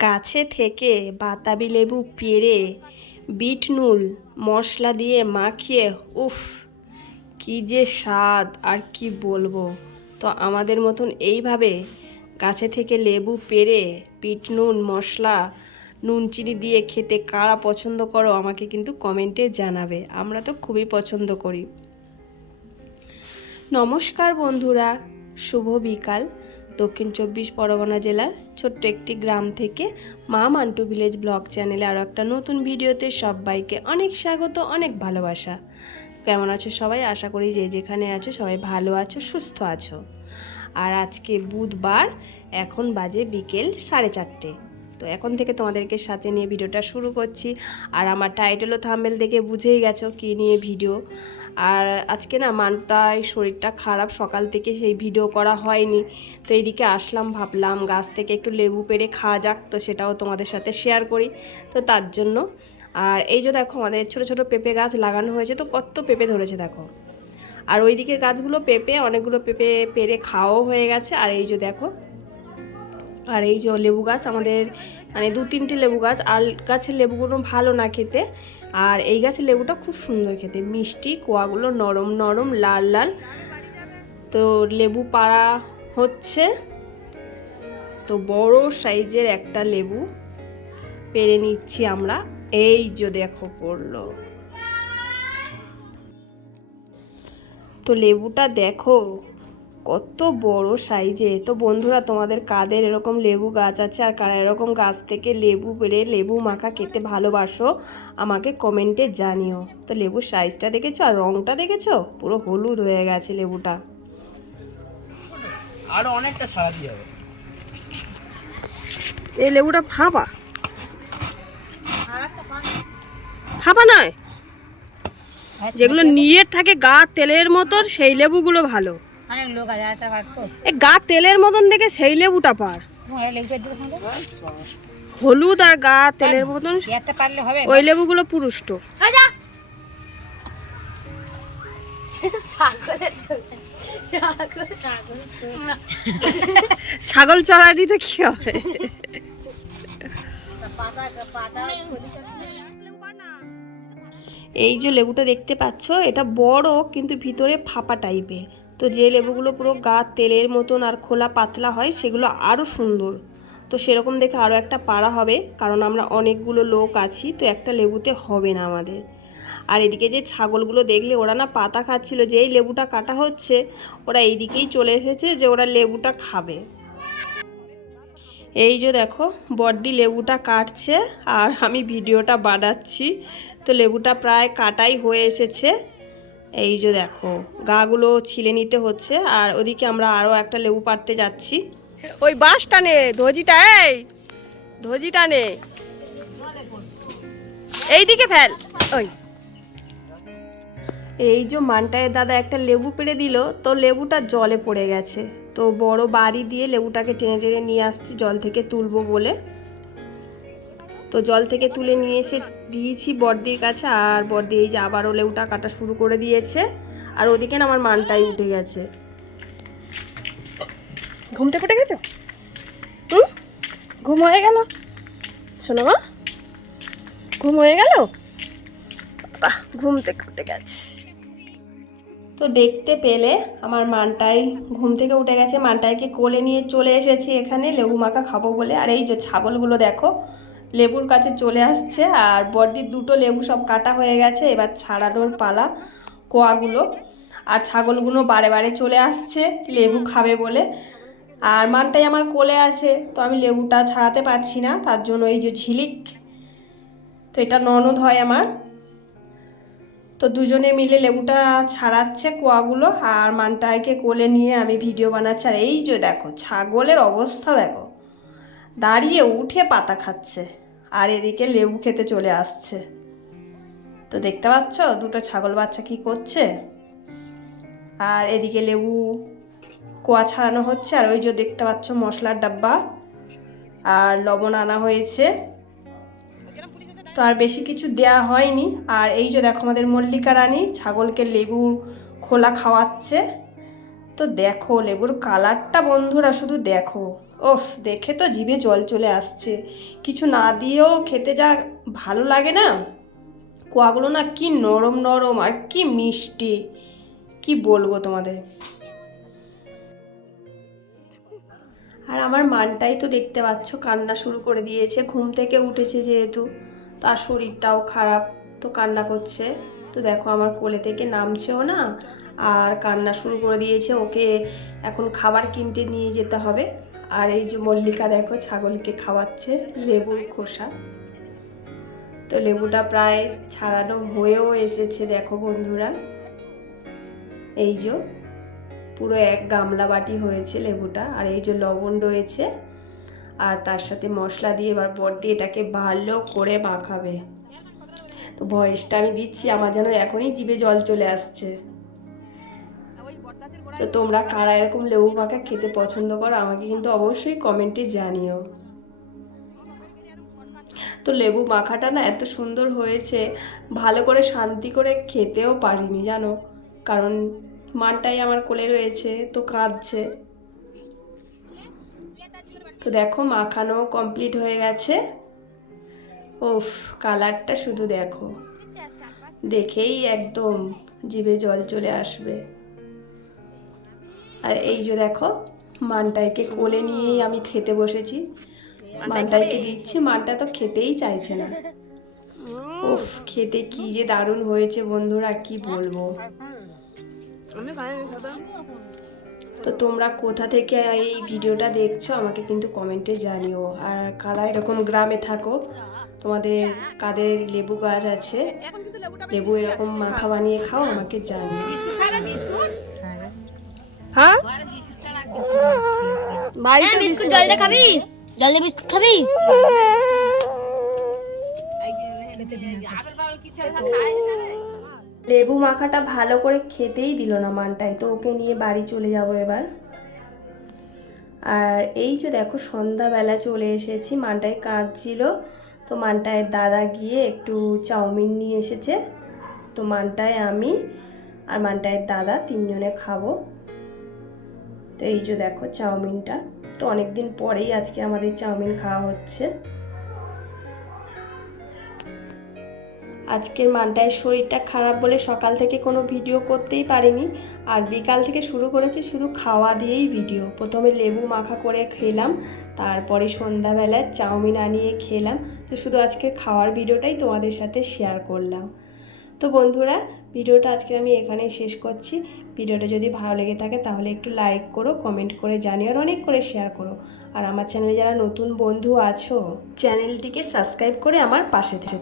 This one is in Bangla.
গাছে থেকে বাতাবি লেবু পেড়ে বিট নুন, মশলা দিয়ে মাখিয়ে, উফ, কি যে স্বাদ, আর কি বলব। তো আমাদের মতন এইভাবে গাছে থেকে লেবু পেরে বিট নুন, মশলা, নুন চিনি দিয়ে খেতে কারা পছন্দ করো আমাকে কিন্তু কমেন্টে জানাবে। আমরা তো খুবই পছন্দ করি। নমস্কার বন্ধুরা, শুভ বিকাল। দক্ষিণ চব্বিশ পরগনা জেলার ছোট্ট একটি গ্রাম থেকে মা মান্টু ভিলেজ ব্লগ চ্যানেলে আরও একটা নতুন ভিডিওতে সবাইকে অনেক স্বাগত, অনেক ভালোবাসা। কেমন আছো সবাই? আশা করি যে যেখানে আছো সবাই ভালো আছো, সুস্থ আছো। আর আজকে বুধবার, এখন বাজে বিকেল সাড়ে চারটে। তো এখন থেকে তোমাদেরকে সাথে নিয়ে ভিডিওটা শুরু করছি। আর আমার টাইটেল ও থাম্বেল দেখে বুঝেই গেছো কী নিয়ে ভিডিও। আর আজকে না মানটায় শরীরটা খারাপ, সকাল থেকে সেই ভিডিও করা হয়নি। তো এইদিকে আসলাম, ভাবলাম গাছ থেকে একটু লেবু পেরে খাওয়া যাক, তো সেটাও তোমাদের সাথে শেয়ার করি। তো তার জন্য, আর এই যে দেখো আমাদের ছোট ছোট পেঁপে গাছ লাগানো হয়েছে, তো কত পেঁপে ধরেছে দেখো। আর ওই দিকের গাছগুলো পেঁপে, অনেকগুলো পেঁপে পেরে খাওয়াও হয়ে গেছে। আর এই যে দেখো আর এই যে লেবু গাছ, আমাদের মানে দু তিনটে লেবু গাছ, আর গাছের লেবুগুলো ভালো না খেতে। আর এই গাছের লেবুটা খুব সুন্দর খেতে, মিষ্টি, কোয়াগুলো নরম নরম, লাল লাল। তো লেবু পাড়া হচ্ছে, তো বড় সাইজের একটা লেবু পেরে নিচ্ছি আমরা। এই যে দেখো পড়ল। তো লেবুটা দেখো কত বড় সাইজে। তো বন্ধুরা তোমাদের কাদের এরকম লেবু গাছ আছে আর কারা এরকম গাছ থেকে লেবু পেড়ে লেবু মাখা খেতে ভালোবাসো আমাকে কমেন্টে জানিও। তো লেবুর সাইজটা দেখেছ আর রঙটা দেখেছ? পুরো হলুদ হয়ে গেছে লেবুটা। আরও অনেকটা ছাড়া দিয়ে যাবে এই লেবুটা ফাঁপা। ফাঁপা নয়। যেগুলো নিয়ের থাকে গা তেলের মতো সেই লেবুগুলো ভালো। অনেক লোক আছে একটা কাটবো এই গা তেলের মতন দেখে সেই লেবুটা পার। হবে হলুদ আর গা তেলের মতন। একটা পারলে হবে। ওই লেবুগুলো পুরুষ্ট। ছাগল চড়ানিতে কি হবে? এই যে লেবুটা দেখতে পাচ্ছ এটা বড় কিন্তু ভিতরে ফাঁপা টাইপের তো যে লেবুগুলো পুরো গা তেলের মতন আর খোলা পাতলা হয়, সেগুলো আরও সুন্দর। তো সেরকম দেখে আরও একটা পাড়া হবে, কারণ আমরা অনেকগুলো লোক আছি, তো একটা লেবুতে হবে না আমাদের। আর এদিকে যে ছাগলগুলো দেখলে, ওরা না পাতা খাচ্ছিল, যেই লেবুটা কাটা হচ্ছে, ওরা এইদিকেই চলে এসেছে যে ওরা লেবুটা খাবে। এই যে দেখো, বর্দি লেবুটা কাটছে, আর আমি ভিডিওটা বানাচ্ছি। তো লেবুটা প্রায় কাটাই হয়ে এসেছে। এই যে দেখো গাগুলো ছিলে নিতে হচ্ছে আর ওদিকে আমরা আরও একটা লেবু পাড়তে যাচ্ছি। ওই বাঁশটা নে ধজিটা এই ধজিটা নে। এইদিকে ফেল ওই। এই যে মানটায় দাদা একটা লেবু পেড়ে দিল তো লেবুটা জলে পড়ে গেছে। তো বড় বাড়ি দিয়ে লেবুটাকে টেনে টেনে নিয়ে আসছি জল থেকে তুলবো বলে। তো জল থেকে তুলে নিয়ে এসে দিয়েছি বর্দির কাছে আর বর্দি এই যে আবারও লেবুটা কাটা শুরু করে দিয়েছে আর ওদিকে না আমার মানটাই উঠে গেছে। ঘুমতে ফুটে গেছো? হুম? ঘুম হয়ে গেল? শোনো মা ঘুম হয়ে গেল? ঘুম থেকে উঠে গেছে। তো দেখতে পেলে আমার মানটাই ঘুম থেকে উঠে গেছে মানটাইকে কোলে নিয়ে চলে এসেছি এখানে লেবু মাখা খাব বলে। আর এই যে ছাগলগুলো দেখো লেবুর কাছে চলে আসছে আর বর্দির দুটো লেবু সব কাটা হয়ে গেছে, এবার ছাড়ানোর পালা কোয়াগুলো। আর ছাগলগুলো বারে বারে চলে আসছে, লেবু খাবে বলে। আর মানটাই আমার কোলে আছে, তো আমি লেবুটা ছাড়াতে পারছি না, তার জন্য এই যে ঝিলিক, তো এটা ননদ হয় আমার। তো দুজনে মিলে লেবুটা ছাড়াচ্ছে কোয়াগুলো, আর মানটাইকে কোলে নিয়ে আমি ভিডিও বানাচ্ছি। আর এই যে দেখো, ছাগলের অবস্থা দেখো, দাঁড়িয়ে উঠে পাতা খাচ্ছে। আর এদিকে লেবু খেতে চলে আসছে। তো দেখতে পাচ্ছ, দুটো ছাগল বাচ্চা কি করছে? আর এদিকে লেবু কোয়া ছাড়ানো হচ্ছে, আর ওই যে দেখতে পাচ্ছ মশলার ডাব্বা। আর লবণ আনা হয়েছে। তো আর বেশি কিছু দেয়া হয়নি। আর এই যে দেখো আমাদের মল্লিকা রানী, ছাগলকে লেবুর খোলা খাওয়াচ্ছে। তো দেখো লেবুর কালারটা বন্ধুরা শুধু দেখো। ওফ দেখে তো জিভে জল চলে আসছে। কিছু না দিয়েও খেতে যা ভালো লাগে না? কোয়াগুলো না কি নরম নরম আর কি মিষ্টি। কি বলব তোমাদের? আর আমার মানটাই তো দেখতে পাচ্ছ, কান্না শুরু করে দিয়েছে। ঘুম থেকে উঠেছে যেহেতু তার শরীরটাও খারাপ, তো কান্না করছে। তো দেখো আমার কোলে থেকে নামছেও না, আর কান্না শুরু করে দিয়েছে। ওকে এখন খাবার কিনতে নিয়ে যেতে হবে। আর এই যে মল্লিকা দেখো ছাগলকে খাওয়াচ্ছে, লেবুর খোসা। তো লেবুটা প্রায় ছাড়ানো হয়েও এসেছে দেখো বন্ধুরা। এই যে পুরো এক গামলা বাটি হয়েছে লেবুটা, আর এই যে লবণ রয়েছে। আর তার সাথে মশলা দিয়ে এবার বড়দি এটাকে ভালো করে মাখাবে। তো ভয়েসটা আমি দিচ্ছি, আমার যেন এখনই জিভে জল চলে আসছে। তো তোমরা কারা এরকম লেবু মাখা খেতে পছন্দ করো, আমাকে কিন্তু অবশ্যই কমেন্টে জানিও। তো লেবু মাখাটা না এত সুন্দর হয়েছে, ভালো করে শান্তি করে খেতেও পারিনি, জানো? কারণ মানটাই আমার কোলে রয়েছে, তো কাঁদছে। তো দেখো মাখানো কমপ্লিট হয়ে গেছে। ওফ কালারটা শুধু দেখো। দেখেই একদম জিভে জল চলে আসবে। আর এই যে দেখো মানটাইকে কোলে নিয়েই আমি খেতে বসেছি। মানটাইকে দিচ্ছি মানটা তো খেতেই চাইছে না। উফ খেতে কি যে দারুণ হয়েছে বন্ধুরা কি বলব। তো তোমরা কোথা থেকে এই ভিডিওটা দেখছ আমাকে কিন্তু কমেন্টে জানিও। আর কারা এরকম গ্রামে থাকো তোমাদের কাদের লেবু গাছ আছে লেবু এরকম মাখা বানিয়ে খাও আমাকে জানিও। হ্যাঁ? হ্যাঁ বিস্কুট জল খাবি। জল বিস্কুট খাবি। লেবু মাখাটা ভালো করে খেতেই দিল না মানটাই তো ওকে নিয়ে বাড়ি চলে যাব এবার। আর এই যে দেখো সন্ধ্যাবেলা চলে এসেছি মানটায় কাঁদছিল। তো মানটায় দাদা গিয়ে একটু চাউমিন নিয়ে এসেছে। তো মানটায় আমি আর মানটায়ের দাদা তিনজনে খাব। তো এই যে দেখো চাউমিনটা। তো অনেক দিন পরেই আজকে আমাদের চাউমিন খাওয়া হচ্ছে। আজকের মানটায় শরীরটা খারাপ বলে সকাল থেকে কোনো ভিডিও করতেই পারিনি। আর বিকাল থেকে শুরু করেছি শুধু খাওয়া দিয়েই ভিডিও। প্রথমে লেবু মাখা করে খেলাম, তারপরে সন্ধ্যাবেলায় চাউমিন আনিয়ে খেলাম। তো শুধু আজকের খাওয়ার ভিডিওটাই তোমাদের সাথে শেয়ার করলাম। তো বন্ধুরা, ভিডিওটা আজকে আমি এখানেই শেষ করছি। ভিডিওটা যদি ভালো লেগে থাকে তাহলে একটু লাইক করো কমেন্ট করে জানিও আর অনেক করে শেয়ার করো। আর আমার চ্যানেলে যারা নতুন বন্ধু আছো চ্যানেলটিকে সাবস্ক্রাইব করে আমার পাশে থেকে।